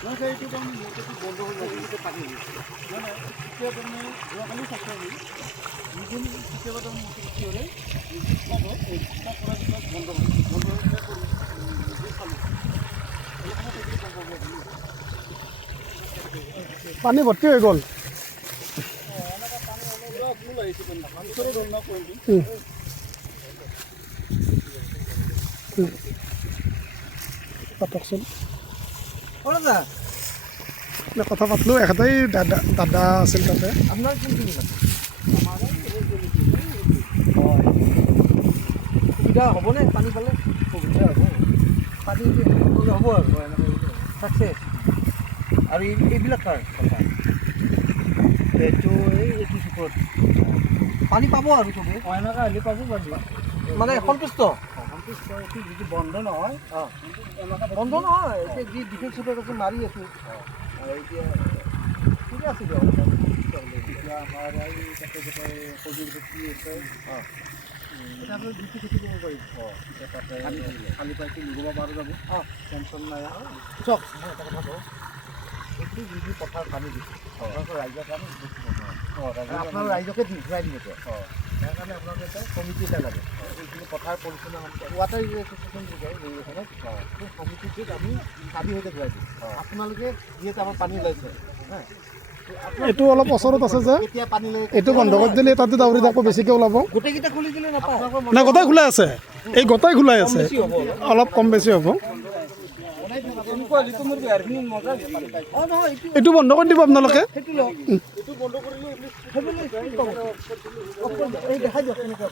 এইটো তাৰমানে মোটামুটি বন্ধ হৈ যায় এইটো পানী মানে এতিয়া তাৰমানে যোৱাকালি চাইছোঁ আমি দুদিন কেতিয়াবা তাৰমানে কি হ'লে ষ্টাৰ্ট হয় এই ষ্টাৰ্ট কৰাৰ পিছত বন্ধ হয় বন্ধ হৈ পেলাই কৰি নিজে চালোঁ পানী ভৰ্তি হৈ গ'ল। এনেকুৱা পানী অলপ ফুল আহিছে পানী ওচৰত হ'ল ন পইণ্টটো পাতকচোন দাদা কথা পাতলোঁ এখেতেই দাদা আছিল তাতে। আপোনাৰ কোনখিনি মাটি? সুবিধা হ'বনে পানী পালে? সুবিধা হ'ব পানী হ'লে হ'ব আৰু চাকচেছ আৰু এইবিলাক কাৰ কথা এইটো এইটো চুকত পানী পাব আৰু চবেই এনেকুৱা হ'লে পাব পাৰি মানে সন্তুষ্ট সন্তুষ্ট এইটো যিটো বন্ধ নহয় অঁ বন্ধ নহয় এতিয়া যি বিশেষ চুকত আছে মাৰি আছোঁ এতিয়া ঠিকে আছে দিয়ক এতিয়া আমাৰ এই তাতে গোটেই সজুলি খেতি আছে অঁ এতিয়া আপুনি যিটো খেতি কৰিব পাৰিব এতিয়া তাতে খালী পাইটো লগাব পৰা যাব অঁ টেনশ্যন নাই চাওক মই এটা কথা কওঁ এইটো যিটো পথাৰ পানী দিছে আপোনালোকৰ ৰাইজৰ কাৰণে আপোনাৰ ৰাইজকে ঘূৰাই দিব তাৰ কাৰণে আপোনালোকে এটা কমিটি এটা লাগে এইখিনি পথাৰ পৰিচালনা ৱাটাৰ ইৰিগেশ্যন বুলি কয় ইৰিগেশ্যনত সেই কমিটিটোত আমি চাবি সৈতে ঘূৰাই দিম আপোনালোকে যিহেতু আমাৰ পানী ওলাইছে হা এইটো অলপ ওচৰত আছে যে এতিয়া পানী লৈ এইটো বন্ধ কৰি দিলে তাতে দাউৰি আকৌ বেছিকৈ ওলাব। গোটেইকেইটা খুলি দিলে নাপায় নাই গোটাই খোলাই আছে, এই গোটাই খোলাই আছে, অলপ কম বেছি হ'ব। এইটো বন্ধ কৰি দিব আপোনালোকে। সেইটো লওক এইটো বন্ধ কৰিলে দেখাই দিয়ক কেনেকুৱা